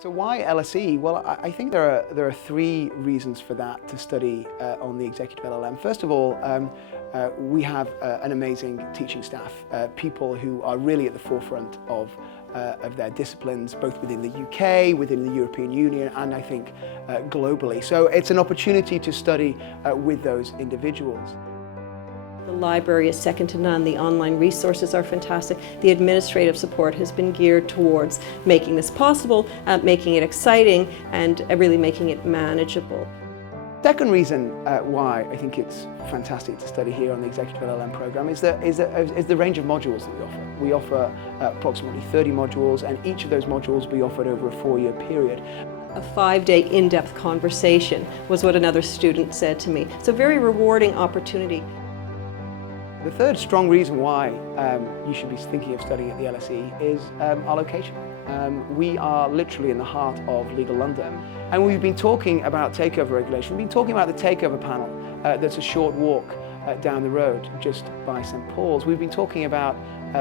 So why LSE? Well, I think there are three reasons for that to study on the Executive LLM. First of all, we have an amazing teaching staff, people who are really at the forefront of their disciplines, both within the UK, within the European Union, and I think globally. So it's an opportunity to study with those individuals. The library is second to none. The online resources are fantastic. The administrative support has been geared towards making this possible, making it exciting, and really making it manageable. Second reason why I think it's fantastic to study here on the Executive LLM program is the range of modules that we offer. We offer approximately 30 modules, and each of those modules will be offered over a 4-year period. A 5-day in-depth conversation was what another student said to me. So very rewarding opportunity. The third strong reason why you should be thinking of studying at the LSE is our location. We are literally in the heart of legal London, and we've been talking about takeover regulation. We've been talking about the takeover panel that's a short walk down the road just by St Paul's. We've been talking about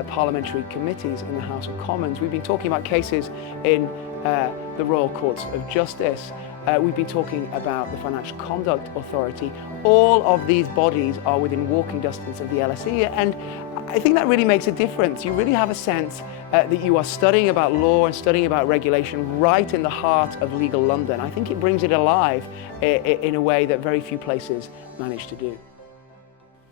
parliamentary committees in the House of Commons. We've been talking about cases in the Royal Courts of Justice. We've been talking about the Financial Conduct Authority. All of these bodies are within walking distance of the LSE, and I think that really makes a difference. You really have a sense that you are studying about law and studying about regulation right in the heart of legal London. I think it brings it alive in a way that very few places manage to do.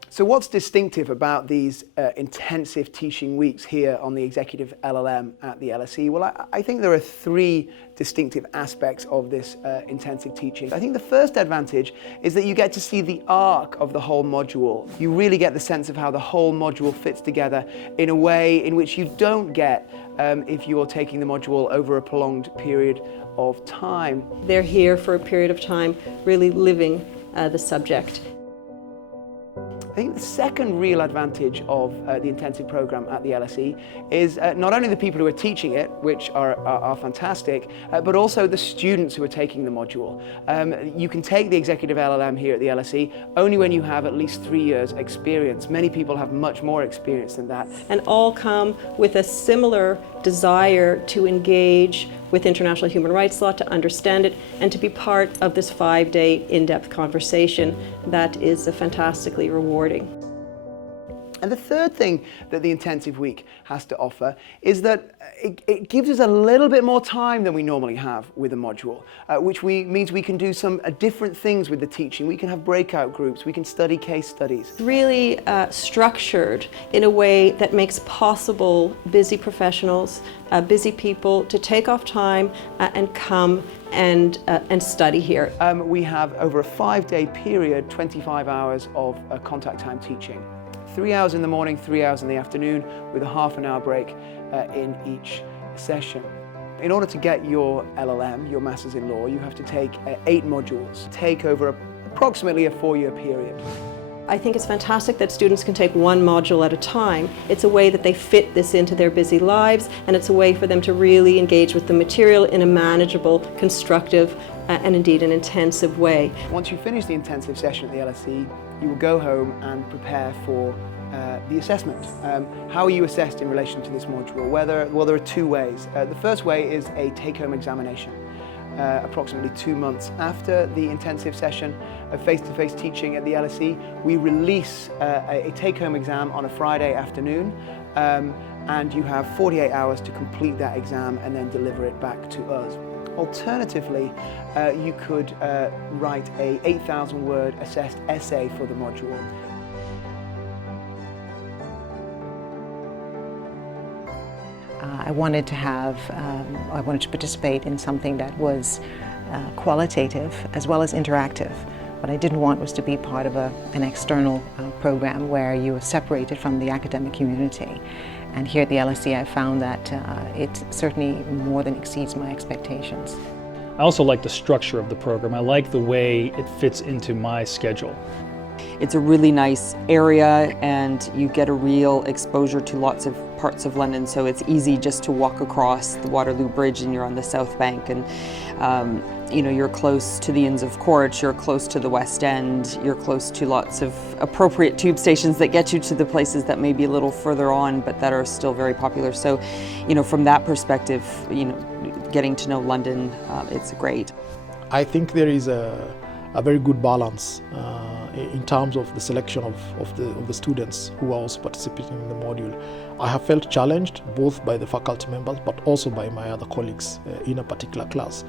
So what's distinctive about these intensive teaching weeks here on the Executive LLM at the LSE? Well, I think there are three distinctive aspects of this intensive teaching. I think the first advantage is that you get to see the arc of the whole module. You really get the sense of how the whole module fits together in a way in which you don't get if you're taking the module over a prolonged period of time. They're here for a period of time, really living the subject. I think the second real advantage of the intensive program at the LSE is not only the people who are teaching it, which are fantastic, but also the students who are taking the module. You can take the Executive LLM here at the LSE only when you have at least 3 years experience. Many people have much more experience than that. And all come with a similar desire to engage with international human rights law, to understand it, and to be part of this 5-day in-depth conversation that is fantastically rewarding. And the third thing that the intensive week has to offer is that it gives us a little bit more time than we normally have with a module, which means we can do some different things with the teaching. We can have breakout groups, we can study case studies. Really structured in a way that makes possible busy professionals, busy people to take off time and come and study here. We have over a 5-day period, 25 hours of contact time teaching. 3 hours in the morning, 3 hours in the afternoon, with a half-an-hour break in each session. In order to get your LLM, your Masters in Law, you have to take 8 modules, take over approximately a 4-year period. I think it's fantastic that students can take one module at a time. It's a way that they fit this into their busy lives, and it's a way for them to really engage with the material in a manageable, constructive, and indeed an intensive way. Once you finish the intensive session at the LSE, you will go home and prepare for the assessment. How are you assessed in relation to this module? Well, there are 2 ways. The first way is a take-home examination. Approximately 2 months after the intensive session of face-to-face teaching at the LSE, we release a take-home exam on a Friday afternoon, and you have 48 hours to complete that exam and then deliver it back to us. Alternatively, you could write a 8,000-word assessed essay for the module. I wanted to participate in something that was qualitative as well as interactive. What I didn't want was to be part of an external program where you were separated from the academic community. And here at the LSE I found that it certainly more than exceeds my expectations. I also like the structure of the program. I like the way it fits into my schedule. It's a really nice area and you get a real exposure to lots of parts of London, so it's easy just to walk across the Waterloo Bridge and you're on the South Bank, and you know, you're close to the Inns of Court, you're close to the West End, you're close to lots of appropriate tube stations that get you to the places that may be a little further on but that are still very popular. So, you know, from that perspective, you know, getting to know London. It's great. I think there is a very good balance in terms of the selection of the students who are also participating in the module. I have felt challenged both by the faculty members but also by my other colleagues in a particular class.